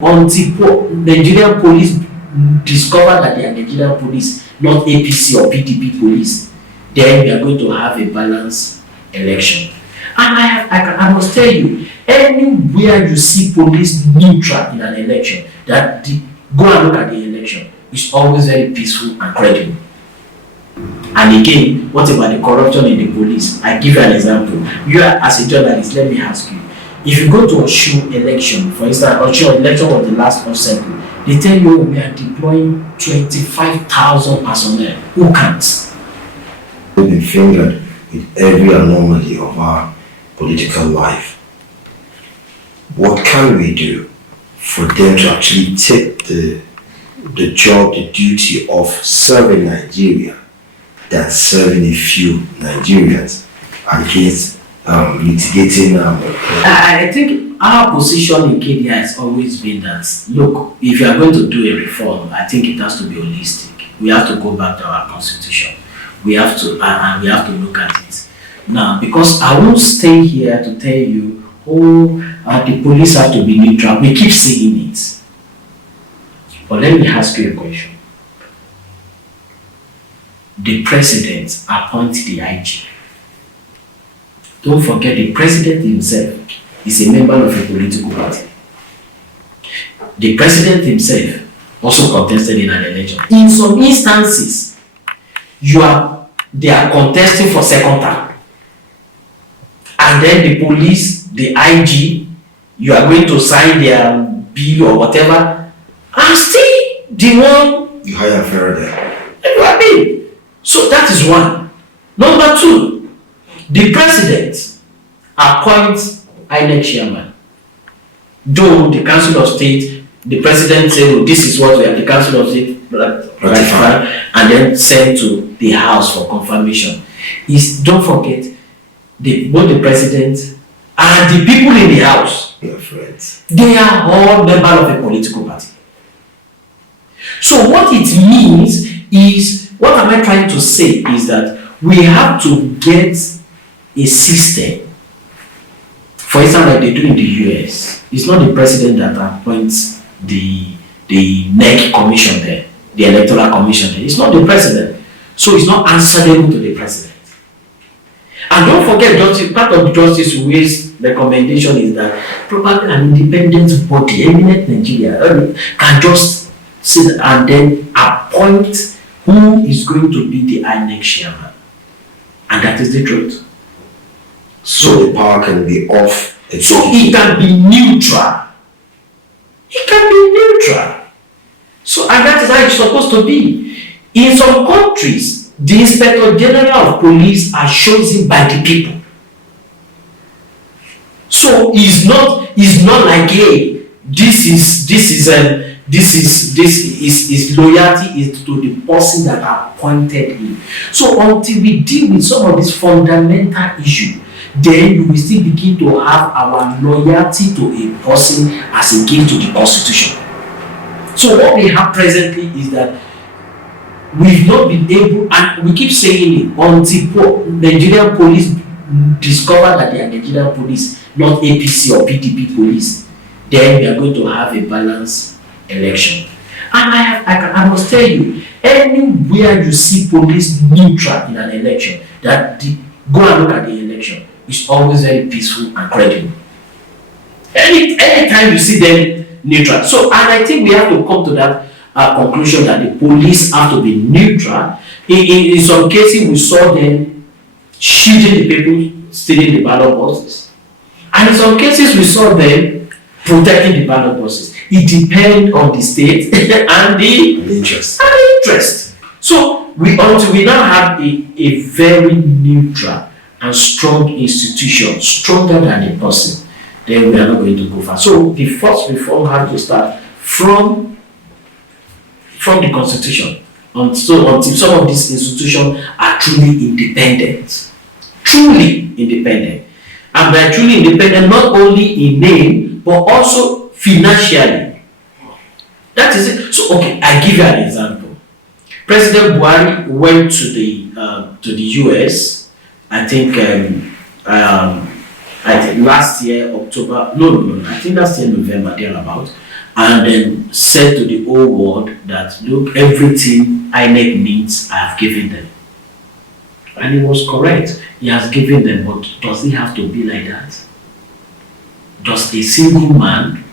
until Nigerian police discover that they are Nigerian police, not APC or PDP police, then we are going to have a balanced election. And I must tell you, anywhere you see police neutral in an election, go and look at the election. It's always very peaceful and credible. And again, what about the corruption in the police? I give you an example. You are, as a journalist, let me ask you. If you go to a shoe election, for instance, Oshu election was the last cycle, they tell you we are deploying 25,000 personnel. Who can't? We've been fingered with every anomaly of our political life. What can we do for them to actually take the job, the duty of serving Nigeria than serving a few Nigerians against mitigating? I think our position in Kenya has always been that, look, if you are going to do a reform, I think it has to be holistic. We have to go back to our constitution. We have to, and we have to look at it. Now, because I won't stay here to tell you, the police have to be neutral. We keep saying it. But let me ask you a question. The president appoints the IG. Don't forget, the president himself is a member of a political party. The president himself also contested in an election. In some instances, they are contesting for second term. And then the police, the IG, you are going to sign their bill or whatever, and still the one You hire Faraday. Exactly. So that is one. Number two, the president appoints INEC chairman. Though the Council of State, the president said, oh, this is what we have, the Council of State ratified, and then sent to the House for confirmation. Don't forget, both the president and the people in the House, they are all members of a political party. So what it means is, what am I trying to say is that we have to get a system. For example, like they do in the US, it's not the president that appoints the NEC commission there, the electoral commission there. It's not the president. So it's not answerable to the president. And don't forget, part of Justice Uwe's recommendation is that probably an independent body, eminent Nigeria, can just sit and then appoint who is going to be the INEC chairman. And that is the truth. So the power can be off. So it can be neutral. It can be neutral. So, and that is how it's supposed to be. In some countries, the Inspector General of Police are chosen by the people. So it's not like, hey, this is loyalty is to the person that appointed him. So until we deal with some of these fundamental issues, then we will still begin to have our loyalty to a person as against to the Constitution. So what we have presently is that we've not been able, and we keep saying it, until Nigerian police discover that they are Nigerian police, not APC or PDP police, then we are going to have a balanced election. And I must tell you, anywhere you see police neutral in an election, go and look at the election. It's always very peaceful and credible. Anytime you see them neutral. So, and I think we have to come to that conclusion that the police have to be neutral. In some cases, we saw them shielding the people stealing the ballot boxes. And in some cases, we saw them protecting the ballot boxes. It depends on the state and the interest. So, until we now have a very neutral and strong institution, stronger than the person, then we are not going to go far. So the first reform has to start from the Constitution until some of these institutions are truly independent. Truly independent. And by truly independent, not only in name, but also financially. That is it. So, okay, I give you an example. President Buhari went to the US. I think last year October. No. I think last year November thereabout, and then said to the whole world that, look, everything INEC needs, I have given them. And he was correct. He has given them, but does it have to be like that? Does a single man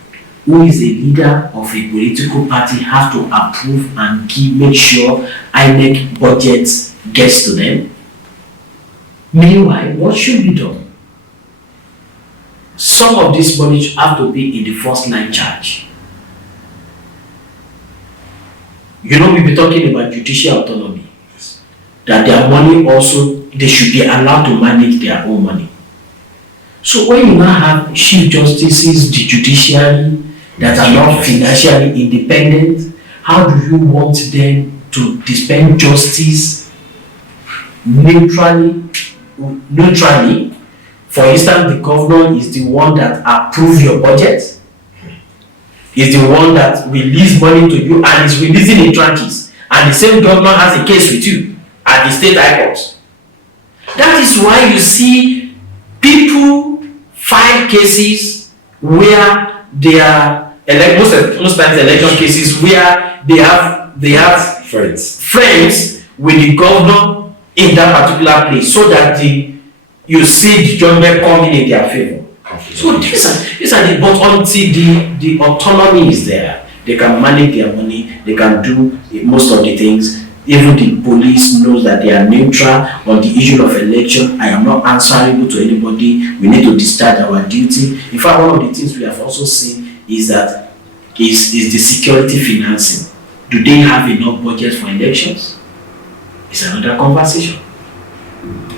who is a leader of a political party have to approve and make sure INEC budgets gets to them? Meanwhile, what should be done? Some of these bodies have to be in the first line charge. We'll be talking about judicial autonomy. That their money also, they should be allowed to manage their own money. So when you now have chief justices, the judiciary, that are not financially independent, how do you want them to dispense justice neutrally? For instance, the governor is the one that approves your budget, is the one that releases money to you and is releasing in tranches, and the same governor has a case with you at the state high court. That is why you see people file cases where they are most times election cases where they have friends with the governor in that particular place, so that you see the judgment coming in their favor. So these are the, but until the autonomy is there, they can manage their money, they can do most of the things. Even the police knows that they are neutral on the issue of election. I am not answerable to anybody. We need to discharge our duty. In fact, one of the things we have also seen is that is the security financing. Do they have enough budget for elections? It's another conversation.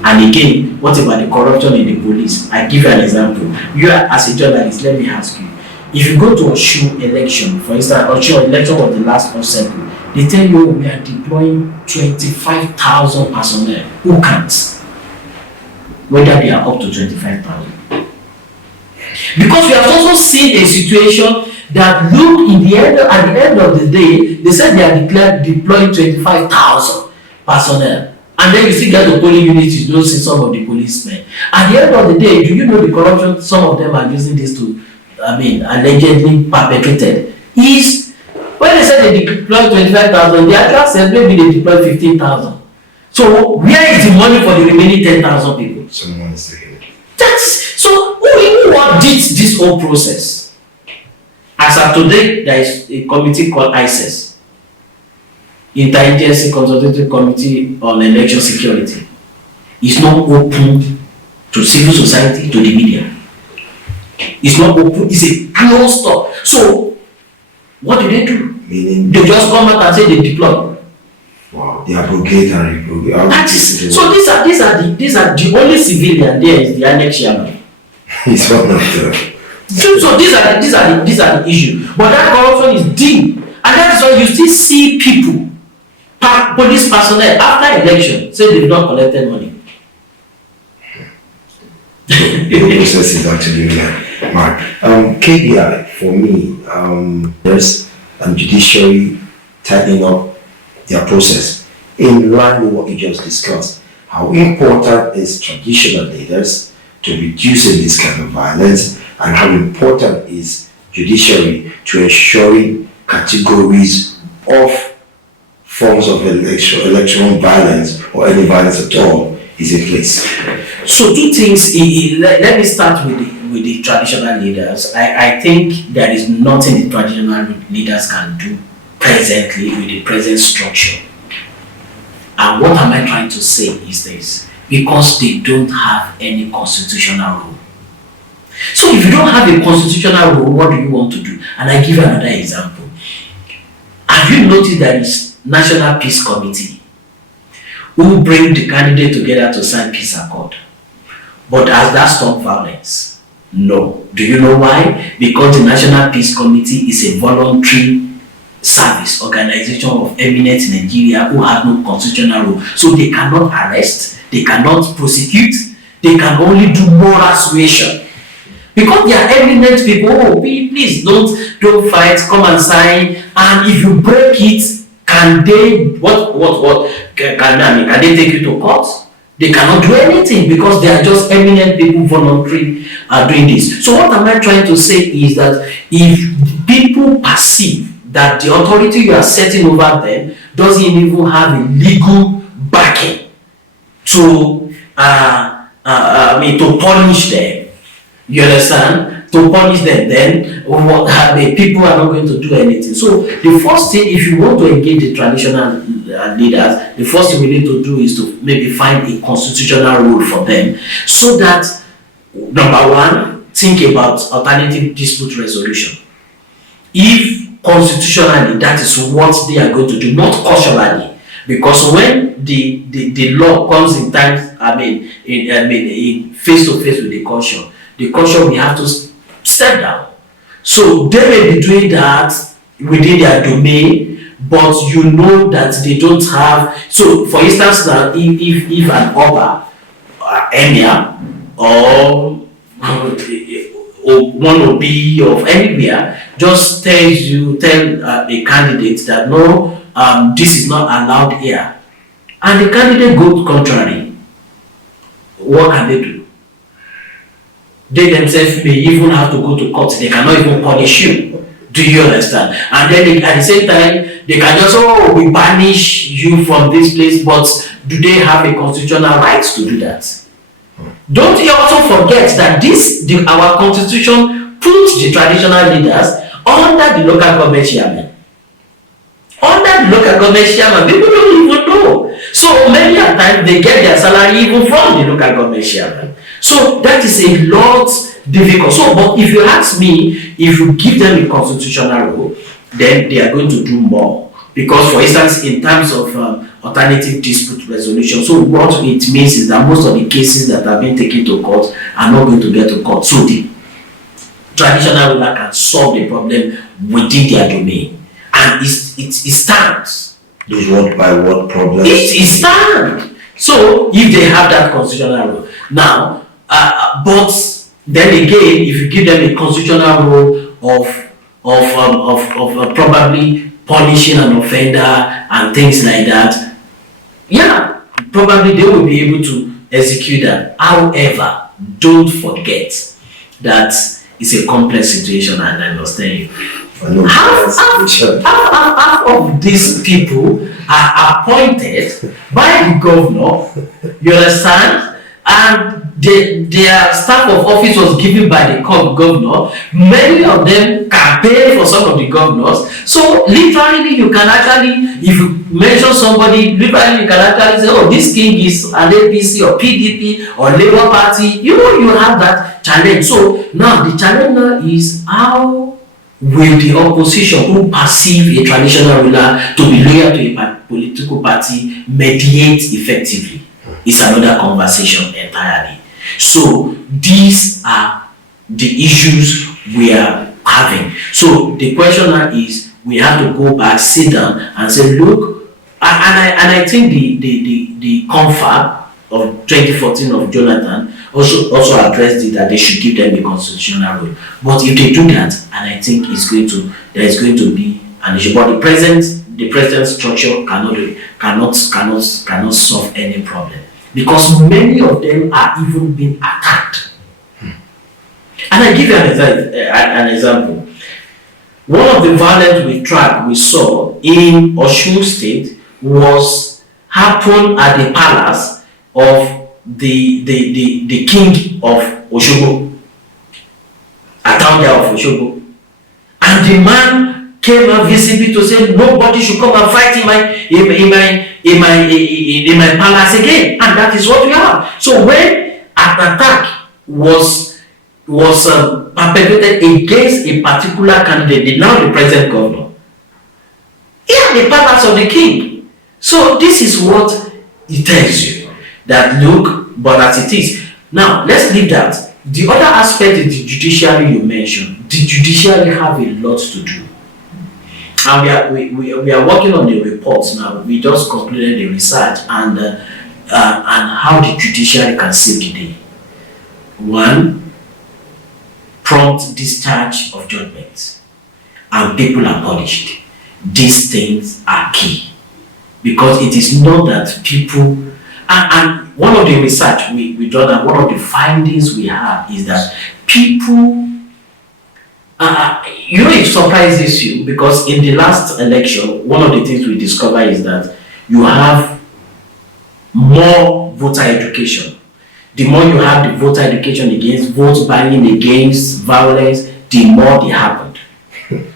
And again, what about the corruption in the police? I give you an example. You are, as a journalist, let me ask you. If you go to Osun election, for instance, Osun election was the last cycle, they tell you we are deploying 25,000 personnel. Who can't? Whether they are up to 25,000. Because we have also seen a situation that look at the end of the day, they said they are deploying 25,000 personnel. And then you still get the polling units, you don't see some of the policemen. At the end of the day, do you know the corruption some of them are using this to, allegedly perpetrated? Is when they say they deploy 25,000, they actually said maybe they deploy 15,000. So where is the money for the remaining 10,000 people? Someone is taking it. So who audits this whole process? As of today, there is a committee called ICES, Interagency Consultative Committee on Election Security. It's not open to civil society, to the media. It's not open, it's a closed door. So what do? Meaning they just come out and say they deploy. Wow, they abrogate and reprogate. So these are the only civilian there is the INEC chairman. It's one of the. So these are the issue. But that corruption is deep, and that's why you still see people, police personnel after election say they've not collected money. The process is actually like Mark. KBI for me, there's judiciary tightening up their process in line with what you just discussed. How important is traditional leaders to reducing this kind of violence, and how important is judiciary to ensuring categories of forms of electoral violence or any violence at all is in place? So two things. Let me start with the traditional leaders. I think there is nothing the traditional leaders can do presently with the present structure. And what am I trying to say is this: because they don't have any constitutional role. So if you don't have a constitutional role, what do you want to do? And I give you another example. Have you noticed there is National Peace Committee who bring the candidate together to sign peace accord? But has that stopped violence? No. Do you know why? Because the National Peace Committee is a voluntary service organization of eminent Nigeria who have no constitutional role. So they cannot arrest, they cannot prosecute, they can only do moral suasion. Because they are eminent people, please don't fight, come and sign, and if you break it, can they can they take you to court? They cannot do anything because they are just eminent people voluntarily are doing this. So what am I trying to say is that if people perceive that the authority you are setting over them doesn't even have a legal backing to to punish them, you understand? To punish them, then the people are not going to do anything. So the first thing, if you want to engage the traditional leaders, the first thing we need to do is to maybe find a constitutional rule for them, so that number one, think about alternative dispute resolution. If constitutionally that is what they are going to do, not culturally, because when the law comes in times, in face to face with the culture we have to step down. So they may be doing that within their domain, but you know that they don't have. So for instance, now if an Oba, emir, or one OB of anywhere just tell a candidate that no, this is not allowed here, and the candidate goes contrary, what can they do? They themselves may even have to go to court. They cannot even punish you. Do you understand? And then at the same time, they can just, we banish you from this place, but do they have a constitutional right to do that? Don't you also forget that our constitution puts the traditional leaders under the local government chairman. Under the local government chairman, people don't even know. So many a time they get their salary even from the local government chairman. So that is a lot difficult. So, but if you ask me, if you give them a constitutional rule, then they are going to do more. Because, for instance, in terms of alternative dispute resolution, so what it means is that most of the cases that have been taken to court are not going to get to court. So the traditional ruler can solve the problem within their domain, and it stands. Those word by word problems. It stands. So if they have that constitutional rule now. But then again, if you give them a constitutional rule of probably punishing an offender and things like that, yeah, probably they will be able to execute that. However, don't forget that it's a complex situation, and I must tell you, half of these people are appointed by the governor, you understand? And their staff of office was given by the governor. Many of them campaign for some of the governors. So literally you can actually, if you mention somebody, literally you can actually say, oh, this king is an APC or PDP or Labour Party. You have that challenge. So now the challenge now is, how will the opposition, who perceive a traditional ruler to be loyal to a political party, mediate effectively? It's another conversation entirely. So these are the issues we are having. So the question now is, we have to go back, sit down, and say, look, and I think the confab of 2014 of Jonathan also addressed it, that they should give them a constitutional rule. But if they do that, and I think there is going to be an issue. But the present structure cannot solve any problem, because many of them are even being attacked. And I give you an example. One of the violence we saw in Osun State happened at the palace of the king of Osogbo, Ataoja of Osogbo, and the man came out visibly to say nobody should come and fight in my palace again, and that is what we have. So when an attack was perpetrated against a particular candidate, now the present governor, in the palace of the king. So this is what it tells you, that look, but as it is. Now let's leave that. The other aspect is the judiciary you mentioned. The judiciary have a lot to do. And we are working on the reports now. We just concluded the research and how the judiciary can save the day. One, prompt discharge of judgments, and people are punished. These things are key, because it is not that people And one of the research we done and one of the findings we have is that people, it surprises you because in the last election, one of the things we discovered is that you have more voter education. The more you have the voter education against vote buying, against violence, the more they happened.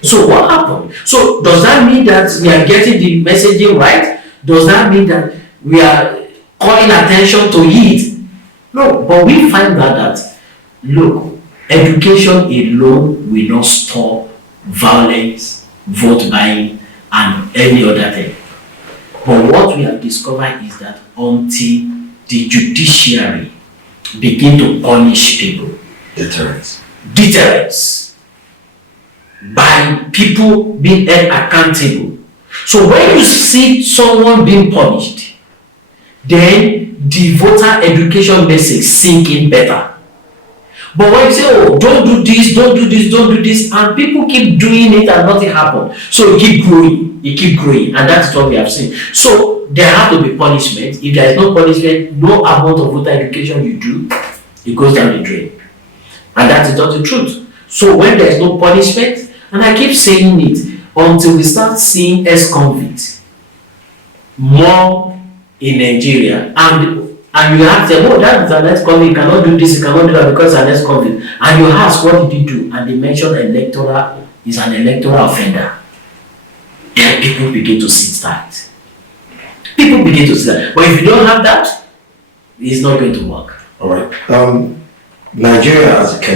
So what happened? So does that mean that we are getting the messaging right? Does that mean that we are calling attention to it? No, but we find that look, education alone will not stop violence, vote buying, and any other thing. But what we have discovered is that until the judiciary begin to punish people, deterrence by people being held accountable. So when you see someone being punished, then the voter education message sink in better. But when you say, oh, don't do this, don't do this, don't do this, and people keep doing it and nothing happens, so it keep growing, and that's what we have seen. So there have to be punishment. If there is no punishment, no amount of voter education you do, it goes down the drain. And that is not the truth. So when there is no punishment, and I keep saying it, until we start seeing ex-convicts more in Nigeria, and you ask them, oh, that is an ex-convict, you cannot do this, you cannot do that because it's an ex-convict. And you ask, what did he do? And they mention electoral, is an electoral offender. Then people begin to sit tight. People begin to sit tight. But if you don't have that, it's not going to work. All right. Nigeria as a country